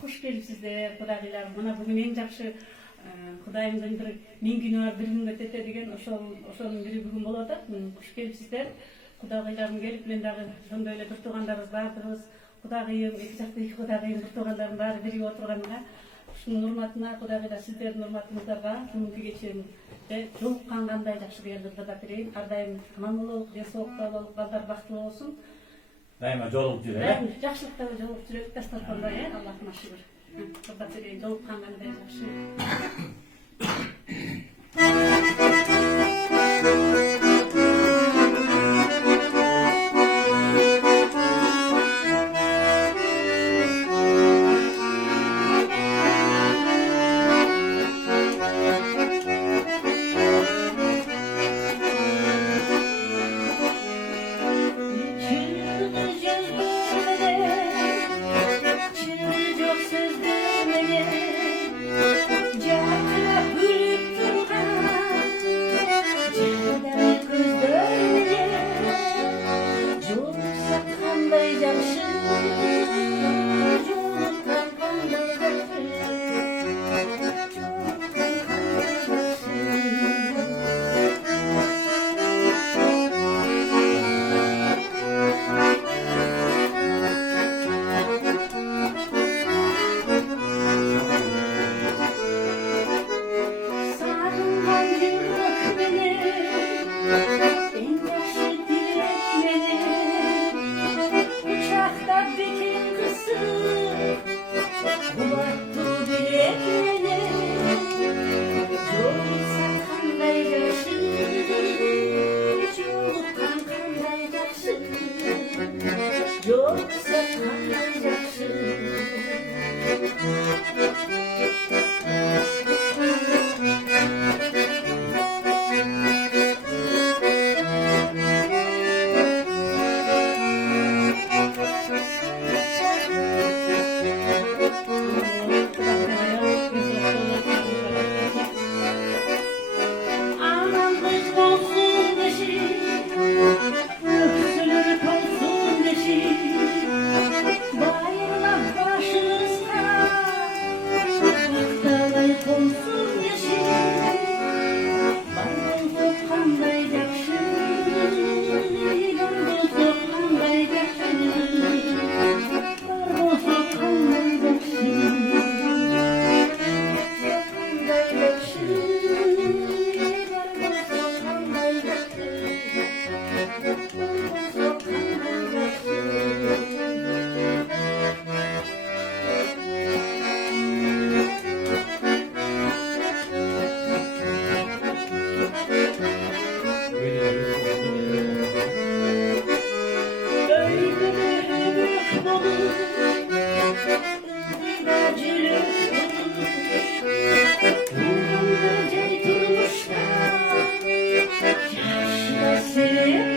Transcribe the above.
Hoş gelipsizler, Kudaylar. Bana bugün en jakşı Kudayımızın bir min günü var, bir gün ötete degen oşonun biri bugün boladı. Hoş gelipsizler. Kudaylarım gelip, men dagı sonda öyle bir tuğanlarımız bardırız. Kudayım, iki jakta iki Kudayım bir tuğanlarım bari biri oturganına. Şunun hurmatına, Kudaylar sizlerin hurmatınızlarga, şununki geçelim. Çok kanganday jakşı geldirdi da bireyim. Ardayım aman olup, desoqta olup, balдар baktlı olsun. Daima jolup jürek. Daima jakşılıkta jolup jürek, dastorkonda Allah'ıma şükür. Kırda bireyim, jolup kanganday jakşı. Seni